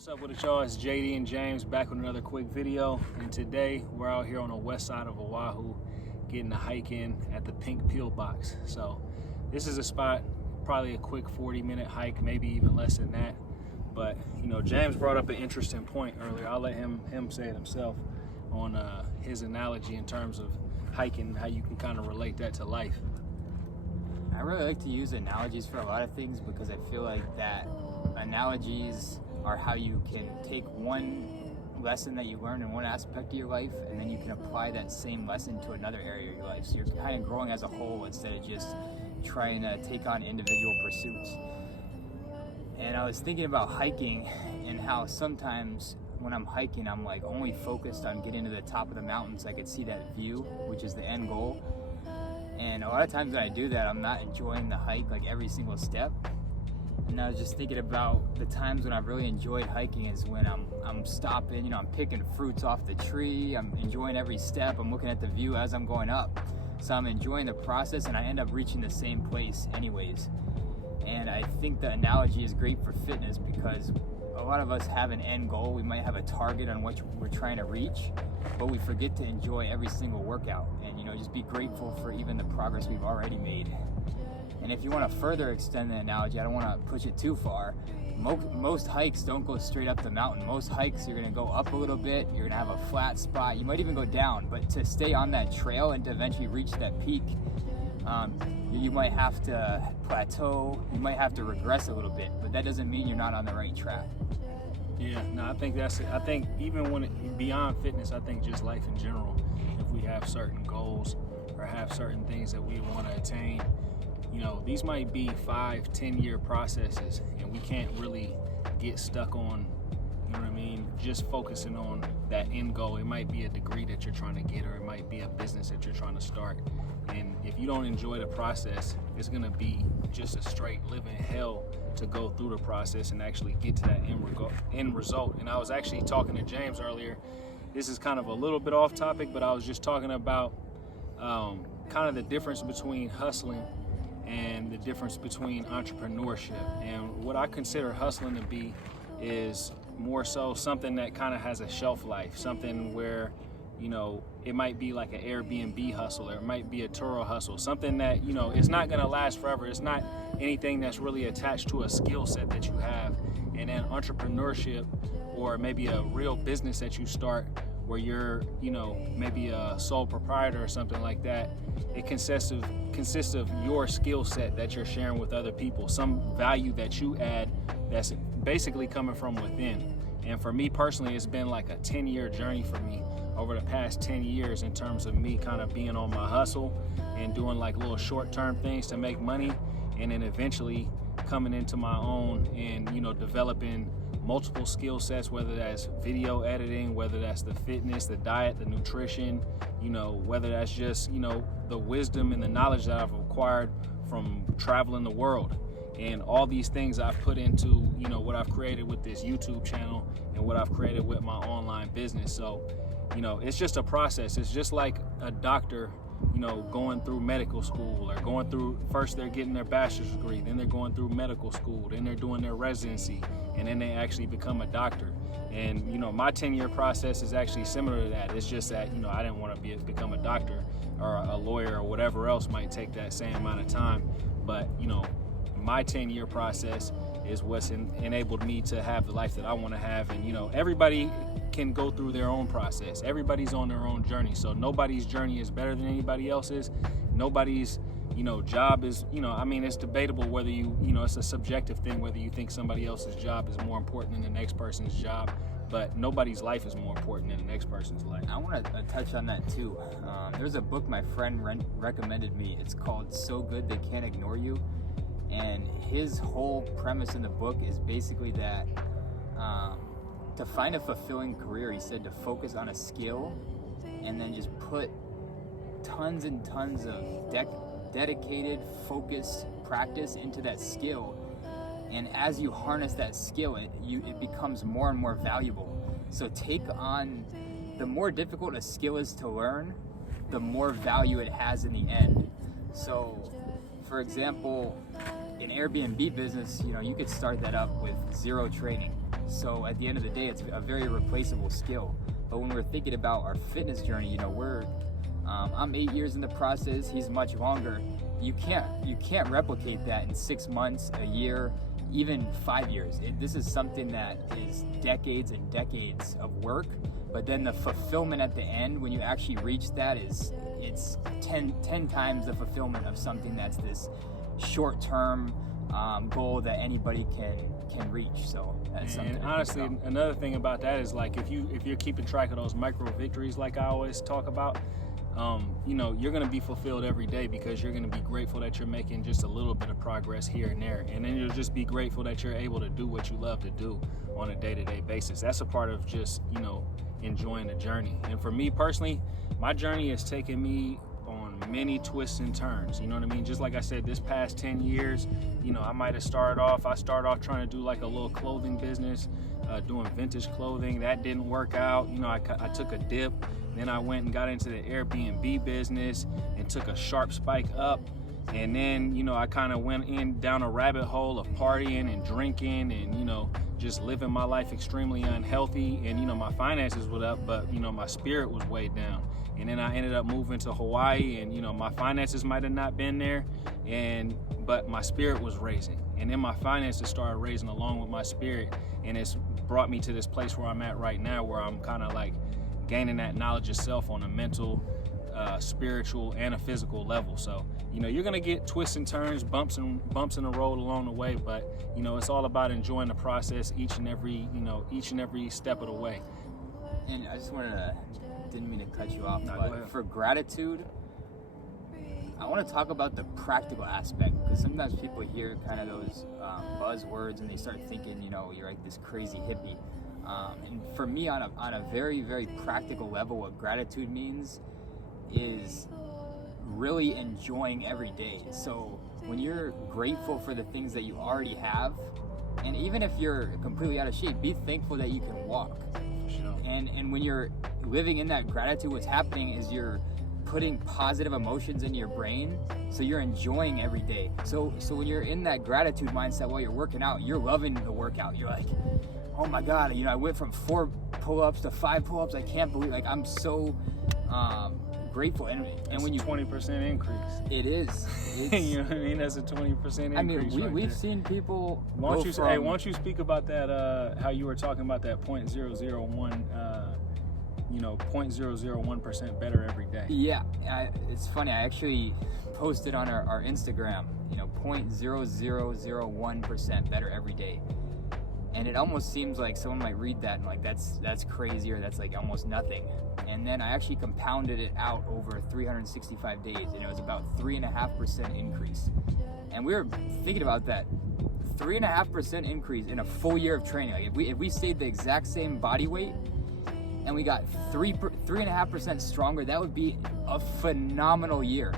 What's up with it, y'all? It's JD and James back with another quick video, and today we're out here on the west side of Oahu getting a hike in at the Pink Peel Box. So this is a spot, probably a quick 40-minute hike, maybe even less than that. But you know, James brought up an interesting point earlier. I'll let him say it himself on his analogy in terms of hiking, how you can kind of relate that to life. I really like to use analogies for a lot of things because I feel like that analogies are how you can take one lesson that you learn in one aspect of your life and then you can apply that same lesson to another area of your life. So you're kind of growing as a whole instead of just trying to take on individual pursuits. And I was thinking about hiking and how sometimes when I'm hiking, I'm like only focused on getting to the top of the mountain so I could see that view, which is the end goal. And a lot of times when I do that, I'm not enjoying the hike like every single step. And I was just thinking about the times when I've really enjoyed hiking is when I'm stopping, you know, I'm picking fruits off the tree, I'm enjoying every step, I'm looking at the view as I'm going up. So I'm enjoying the process and I end up reaching the same place anyways. And I think the analogy is great for fitness because a lot of us have an end goal. We might have a target on which we're trying to reach, but we forget to enjoy every single workout and, you know, just be grateful for even the progress we've already made. And if you want to further extend the analogy, I don't want to push it too far. Most hikes don't go straight up the mountain. Most hikes, you're going to go up a little bit, you're going to have a flat spot, you might even go down, but to stay on that trail and to eventually reach that peak, you might have to plateau, you might have to regress a little bit, but that doesn't mean you're not on the right track. Yeah, no, I think even when beyond fitness, I think just life in general, if we have certain goals or have certain things that we want to attain, you know, these might be 5-10 year processes, and we can't really get stuck on, you know what I mean, just focusing on that end goal. It might be a degree that you're trying to get, or it might be a business that you're trying to start. And if you don't enjoy the process, it's gonna be just a straight living hell to go through the process and actually get to that end result. And I was actually talking to James earlier. This is kind of a little bit off topic, but I was just talking about kind of the difference between hustling and the difference between entrepreneurship. And what I consider hustling to be is more so something that kind of has a shelf life, something where, you know, it might be like an Airbnb hustle, or it might be a Turo hustle, something that, you know, it's not gonna last forever. It's not anything that's really attached to a skill set that you have. And then entrepreneurship, or maybe a real business that you start where you're, you know, maybe a sole proprietor or something like that, it consists of your skill set that you're sharing with other people, some value that you add that's basically coming from within. And for me personally, it's been like a 10-year journey for me over the past 10 years in terms of me kind of being on my hustle and doing like little short-term things to make money, and then eventually coming into my own and, you know, developing multiple skill sets, whether that's video editing, whether that's the fitness, the diet, the nutrition, you know, whether that's just, you know, the wisdom and the knowledge that I've acquired from traveling the world. And all these things I've put into, you know, what I've created with this YouTube channel and what I've created with my online business. So, you know, it's just a process. It's just like a doctor, you know, going through medical school, or going through, first they're getting their bachelor's degree, then they're going through medical school, then they're doing their residency, and then they actually become a doctor. And, you know, my 10-year process is actually similar to that. It's just that, you know, I didn't want to become a doctor or a lawyer or whatever else might take that same amount of time. But, you know, my 10-year process is what's enabled me to have the life that I want to have. And, you know, everybody can go through their own process. Everybody's on their own journey. So nobody's journey is better than anybody else's. Nobody's, you know, job is, you know, I mean, it's debatable whether you know, it's a subjective thing, whether you think somebody else's job is more important than the next person's job, but nobody's life is more important than the next person's life. I want to touch on that too. There's a book my friend recommended me. It's called So Good They Can't Ignore You. And his whole premise in the book is basically that to find a fulfilling career, he said to focus on a skill and then just put tons and tons of dedicated, focused practice into that skill. And as you harness that skill, it becomes more and more valuable. So take on, the more difficult a skill is to learn, the more value it has in the end. So, for example, in Airbnb business, you know, you could start that up with zero training. So at the end of the day, it's a very replaceable skill. But when we're thinking about our fitness journey, you know, I'm 8 years in the process. He's much longer. You can't replicate that in 6 months, a year, even 5 years. This is something that is decades and decades of work. But then the fulfillment at the end, when you actually reach that, it's 10 times the fulfillment of something that's this short-term goal that anybody can reach. So that's something. And honestly, another thing about that is like if you're keeping track of those micro victories, like I always talk about, you know, you're going to be fulfilled every day because you're going to be grateful that you're making just a little bit of progress here and there, and then you'll just be grateful that you're able to do what you love to do on a day-to-day basis. That's a part of just, you know, enjoying the journey. And for me personally, my journey has taken me on many twists and turns, you know what I mean? Just like I said, this past 10 years, you know, I started off trying to do like a little clothing business, doing vintage clothing. That didn't work out. You know, I took a dip. Then I went and got into the Airbnb business and took a sharp spike up. And then, you know, I kind of went down a rabbit hole of partying and drinking and, you know, just living my life extremely unhealthy. And, you know, my finances were up, but, you know, my spirit was way down. And then I ended up moving to Hawaii, and, you know, my finances might have not been there, but my spirit was raising. And then my finances started raising along with my spirit. And it's brought me to this place where I'm at right now, where I'm kind of like gaining that knowledge of self on a mental, spiritual, and a physical level. So, you know, you're gonna get twists and turns, bumps in the road along the way, but, you know, it's all about enjoying the process each and every step of the way. And I just didn't mean to cut you off, but for gratitude, I want to talk about the practical aspect, because sometimes people hear kind of those buzzwords and they start thinking, you know, you're like this crazy hippie. And for me, on a very, very practical level, what gratitude means is really enjoying every day. So when you're grateful for the things that you already have, and even if you're completely out of shape, be thankful that you can walk. Sure. And when you're living in that gratitude, what's happening is you're putting positive emotions into your brain, so you're enjoying every day. So when you're in that gratitude mindset while you're working out, you're loving the workout. You're like, oh my God, you know, I went from 4 pull-ups to 5 pull-ups. I can't believe, like, I'm so grateful. And when you 20% increase. It is. You know what I mean? That's a 20% increase. I mean, we've seen people. Why don't you speak about that? How you were talking about that 0.001. You know, 0.001% better every day. Yeah, it's funny. I actually posted on our Instagram. You know, 0.0001% better every day. And it almost seems like someone might read that and like that's crazy, or that's like almost nothing. And then I actually compounded it out over 365 days, and it was about 3.5% increase. And we were thinking about that 3.5% increase in a full year of training. Like if we stayed the exact same body weight and we got 3.5% stronger, that would be a phenomenal year.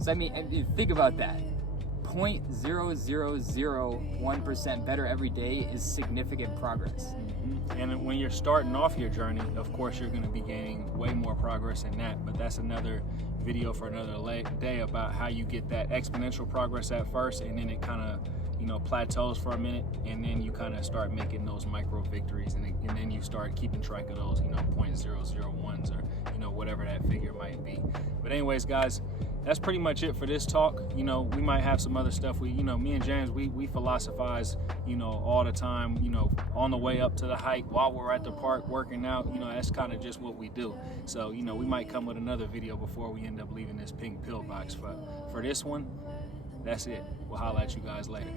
So I mean, think about that. 0.0001% better every day is significant progress. Mm-hmm. And when you're starting off your journey, of course, you're going to be gaining way more progress than that. But that's another video for another day about how you get that exponential progress at first, and then it kind of, you know, plateaus for a minute, and then you kind of start making those micro victories, and then you start keeping track of those, you know, 0.001s, or, you know, whatever that figure might be. But anyways, guys, that's pretty much it for this talk. You know, we might have some other stuff. Me and James, we philosophize, you know, all the time, you know, on the way up to the hike, while we're at the park working out. You know, that's kind of just what we do. So, you know, we might come with another video before we end up leaving this pink pill box. For this one, that's it. We'll holler at you guys later.